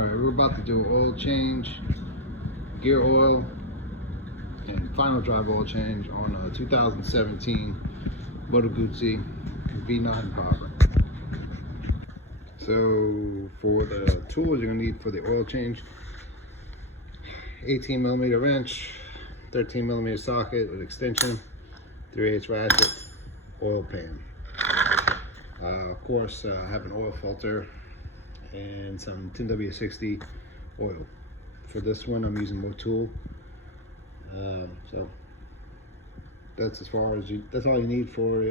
Alright, we're about to do oil change, gear oil, and final drive oil change on a 2017 Moto Guzzi V9 power. So for the tools you're gonna need for the oil change: 18mm wrench, 13mm socket with extension, 3/8 ratchet, oil pan. Of course, I have an oil filter and some 10W60 oil. For this one, I'm using Moto. So that's as far as that's all you need for.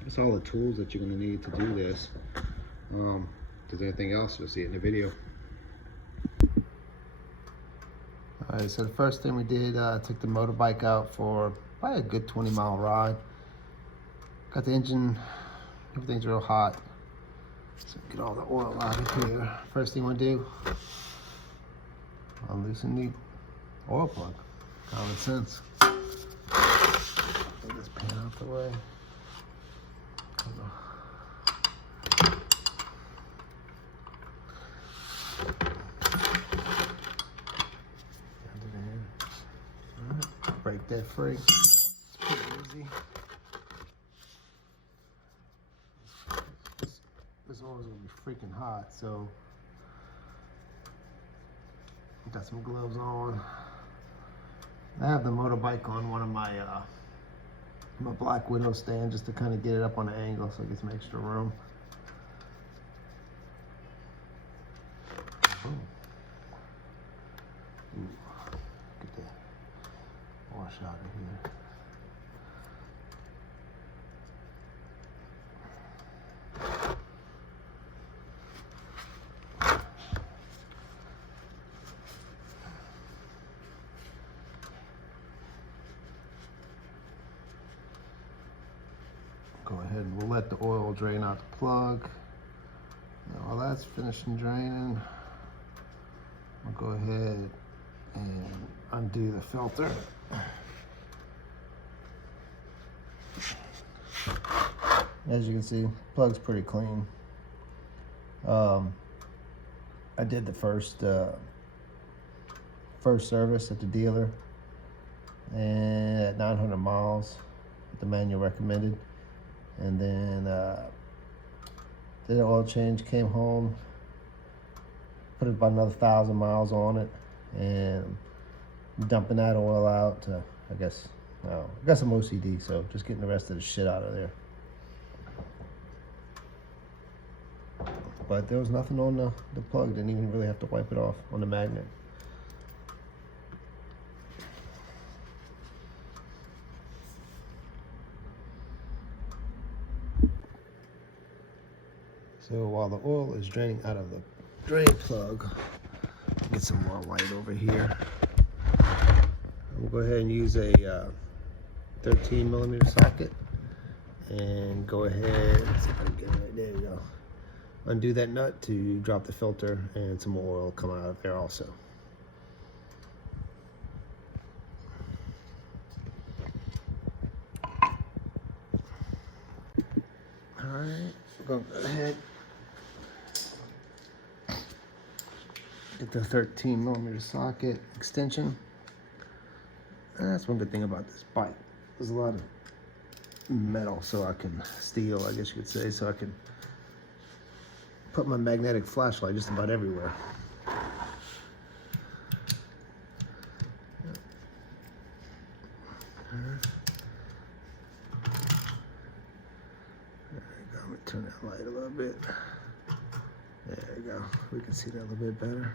That's all the tools that you're going to need to do this. If there's anything else, you'll see it in the video. Alright, so the first thing we did, took the motorbike out for probably a good 20-mile ride. Got the engine, everything's real hot. So get all the oil out of here. First thing we do, unloosen the oil plug. Common sense. Get this pan out the way. Break that free. It's pretty easy. This oil is gonna be freaking hot, so got some gloves on. I have the motorbike on one of my Black Widow stand just to kind of get it up on an angle so I get some extra room. Ooh, get that wash out of here. Go ahead and we'll let the oil drain out the plug. Now, while that's finishing draining, we'll go ahead and undo the filter. As you can see, plug's pretty clean. I did the first service at the dealer, and at 900 miles, the manual recommended. And then did an oil change, came home, put about another 1,000 miles on it, and dumping that oil out to, I got some OCD, so just getting the rest of the shit out of there. But there was nothing on the plug, didn't even really have to wipe it off on the magnet. So while the oil is draining out of the drain plug, get some more light over here. We'll go ahead and use a 13mm socket and go ahead, let's see if I can get it right there. You go. Undo that nut to drop the filter, and some more oil come out of there also. All right, we're going to go ahead. Get the 13mm socket extension. And that's one good thing about this bike. There's a lot of metal, steel, I guess you could say, so I can put my magnetic flashlight just about everywhere. There you go. Let me turn that light a little bit. There you go. We can see that a little bit better.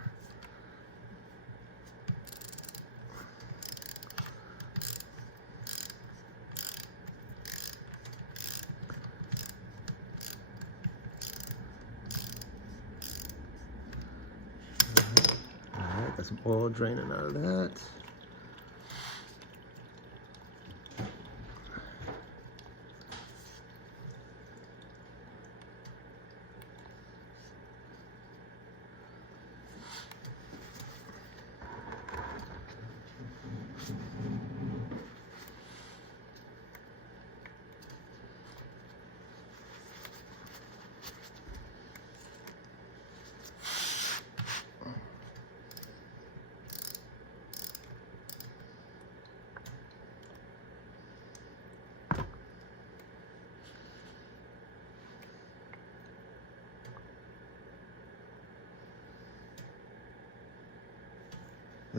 All right, got some oil draining out of that.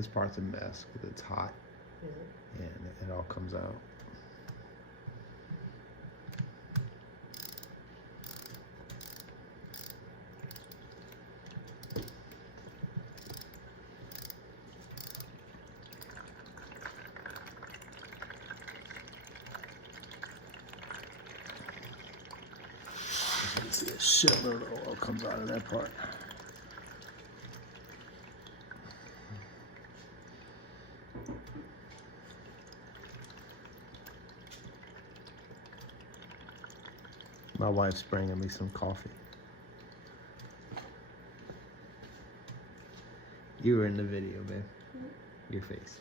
This part's a mess because it's hot. Is it? Yeah, and it all comes out. You can see a shitload of oil comes out of that part. My wife's bringing me some coffee. You were in the video, babe. Your face.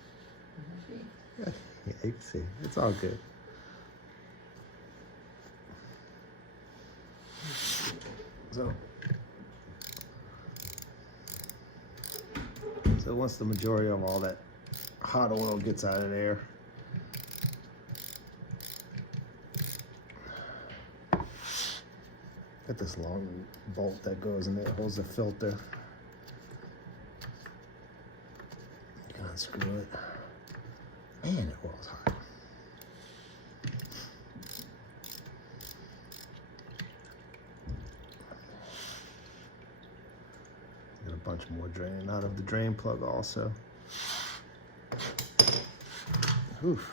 Yeah, you can see. It's all good. So once the majority of all that hot oil gets out of there, got this long bolt that goes in there, holds the filter. You can unscrew it. Man, it oil's hot. Got a bunch more draining out of the drain plug also. Oof.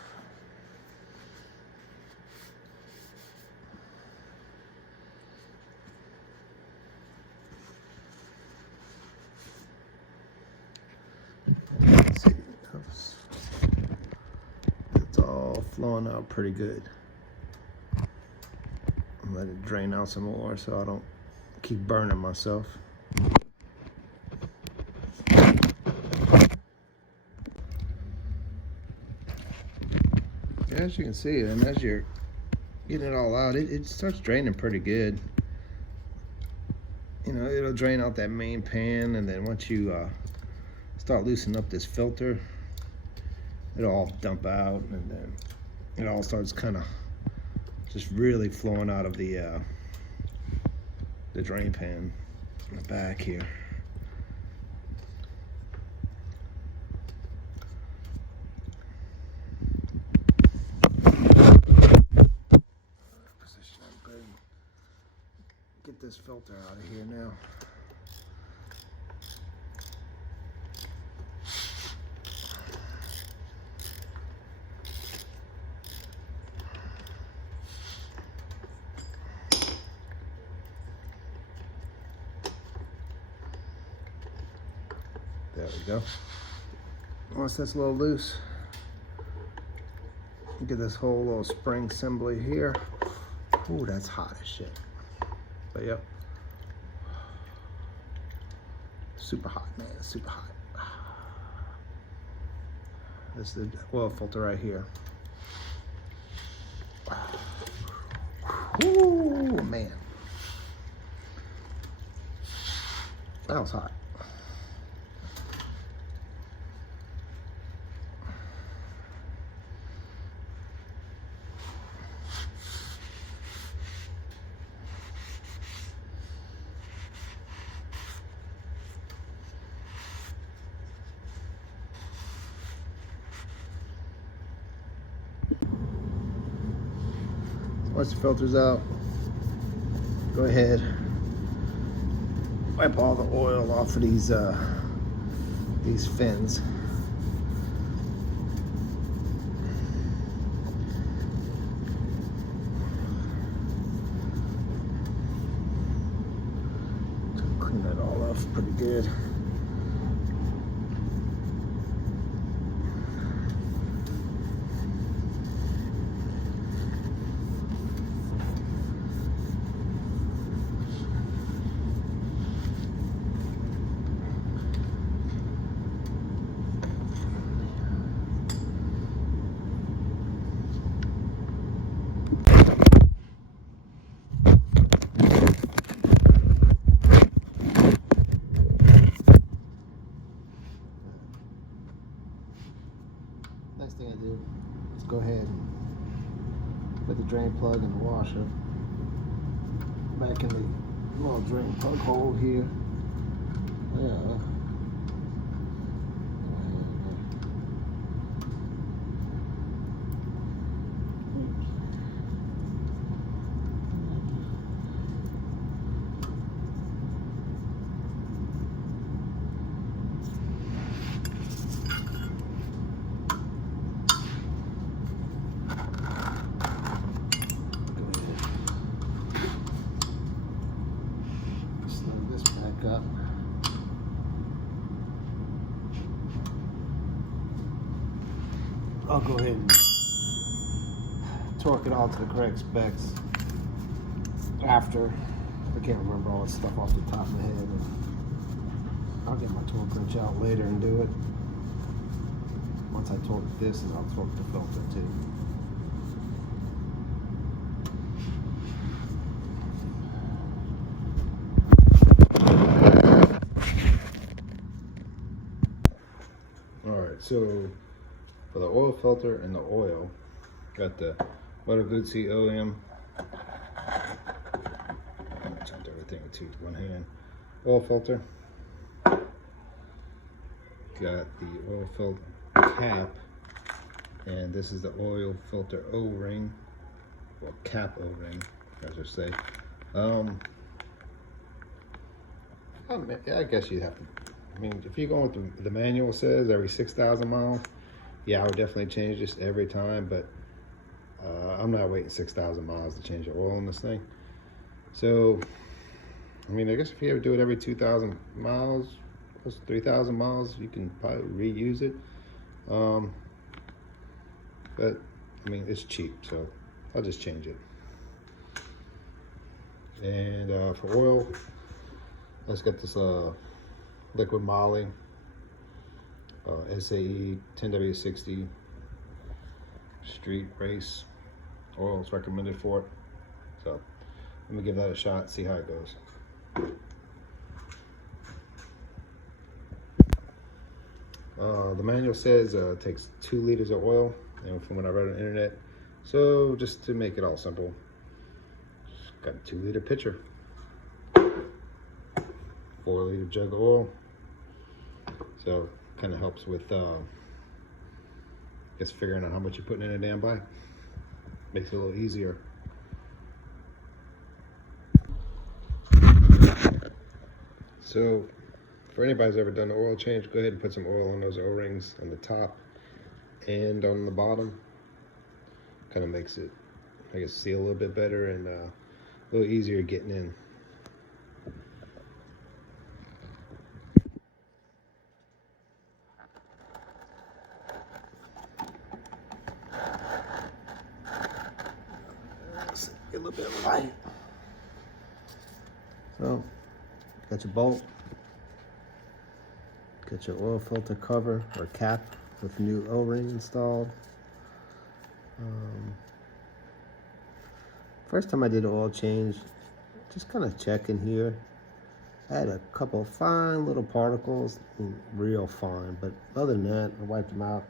It's all flowing out pretty good. Let it drain out some more so I don't keep burning myself. As you can see, and as you're getting it all out, it starts draining pretty good. You know, it'll drain out that main pan, and then once you start loosening up this filter, it'll all dump out, and then it all starts kind of just really flowing out of the drain pan in the back here. Position that good. Get this filter out of here now. There we go. Once that's a little loose, you get this whole little spring assembly here. Ooh, that's hot as shit. But yep. Super hot, man, super hot. This is the oil filter right here. Ooh, man. That was hot. Once the filter's out, go ahead, wipe all the oil off of these fins. Clean that all off pretty good. Next thing I do is go ahead and put the drain plug and the washer back in the little drain plug hole here. Yeah. I'll go ahead and torque it all to the correct specs after. I can't remember all that stuff off the top of my head. I'll get my torque wrench out later and do it. Once I torque this, and I'll torque the filter too. Alright, so for the oil filter and the oil, got the Moto Guzzi OM. Jumped everything with one hand. Oil filter. Got the oil filter cap, and this is the oil filter O-ring, well, cap O-ring, as I say. I guess you'd have to. I mean, if you're going with the manual says every 6,000 miles, yeah, I would definitely change this every time, but I'm not waiting 6,000 miles to change the oil in this thing. So, I mean, I guess if you ever do it every 2,000 miles, 3,000 miles, you can probably reuse it. But, I mean, it's cheap, so I'll just change it. And for oil, let's get this liquid moly, SAE 10W60 street race oil is recommended for it. So let me give that a shot, see how it goes. The manual says it takes 2 liters of oil, and from what I read on the internet, so just to make it all simple, got a 2-liter pitcher, 4-liter jug of oil. So kind of helps with just figuring out how much you're putting in a damn bike. Makes it a little easier. So for anybody who's ever done the oil change, go ahead and put some oil on those O-rings on the top and on the bottom. Kind of makes it, I guess, seal a little bit better and a little easier getting in. A little bit light. So, got your bolt, got your oil filter cover or cap with new O-ring installed. First time I did an oil change, just kind of checking here. I had a couple of fine little particles, real fine, but other than that, I wiped them out.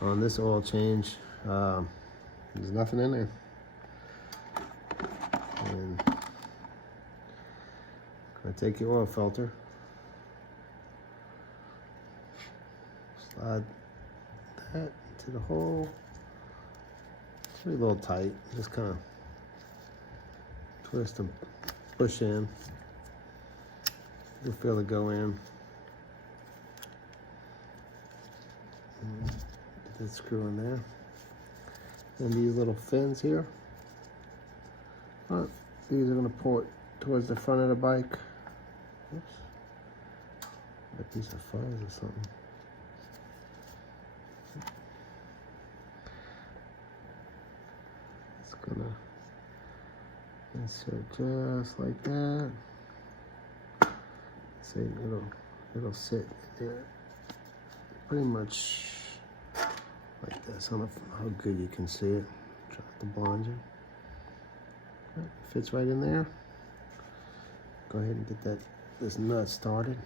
On this oil change, there's nothing in there. And gonna take your oil filter, slide that into the hole. It's really a little tight. Just kind of twist and push in. You'll feel it go in. Get that screw in there. And these little fins here. These are going to port towards the front of the bike. Oops. A piece of fuzz or something. It's going to insert just like that. See, it'll sit there pretty much like this. I don't know how good you can see it. Try not to blind you. Fits right in there. Go ahead and get this nut started.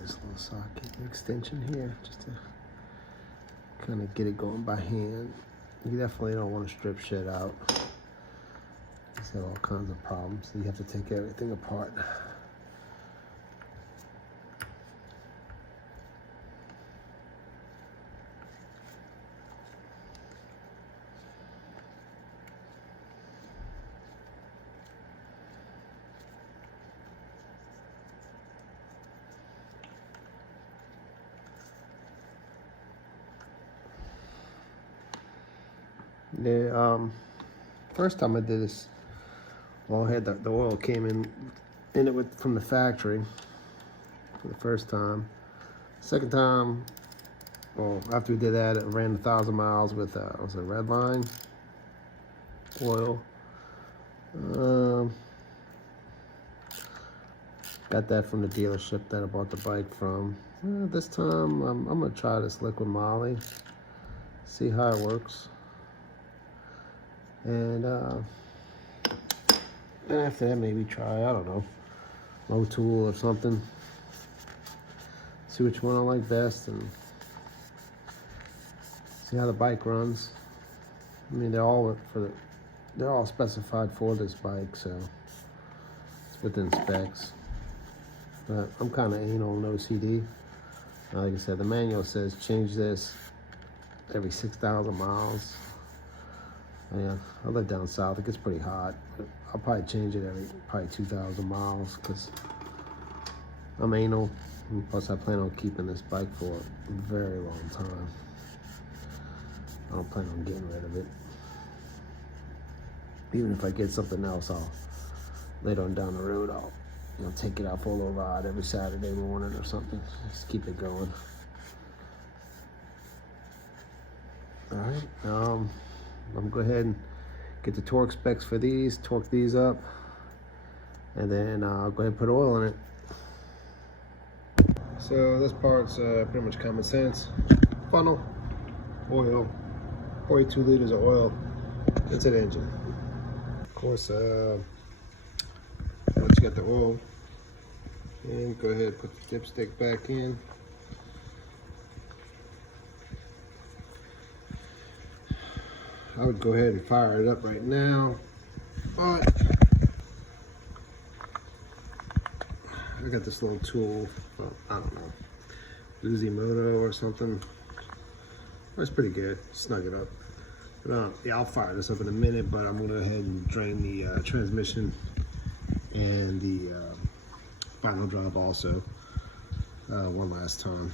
This little socket extension here just to kind of get it going by hand. You definitely don't want to strip shit out. It's got all kinds of problems. You have to take everything apart. Yeah, first time I did this, well, I had the oil came in it from the factory for the first time. Second time, well, after we did that, it ran 1,000 miles with was it red line oil. Got that from the dealership that I bought the bike from. This time, I'm gonna try this liquid moly, see how it works, and after that, maybe try, I don't know, Moto or something. See which one I like best and see how the bike runs. I mean, they're all specified for this bike, so it's within specs. But I'm kind of anal and OCD. Like I said, the manual says change this every 6,000 miles. Yeah, I live down south. It gets pretty hot. I'll probably change it every probably 2,000 miles because I'm anal. And plus, I plan on keeping this bike for a very long time. I don't plan on getting rid of it. Even if I get something else, I'll later on down the road, I'll take it out for a little ride every Saturday morning or something. Just keep it going. All right, I'm gonna go ahead and get the torque specs for these, torque these up, and then I'll go ahead and put oil in it. So this part's pretty much common sense. Funnel, oil, 42 liters of oil into the engine. Of course, once you got the oil, and go ahead and put the dipstick back in. I would go ahead and fire it up right now, but I got this little tool, well, I don't know, Guzzi Moto or something. That's pretty good, snug it up. But, yeah, I'll fire this up in a minute, but I'm gonna go ahead and drain the transmission and the final drop also one last time.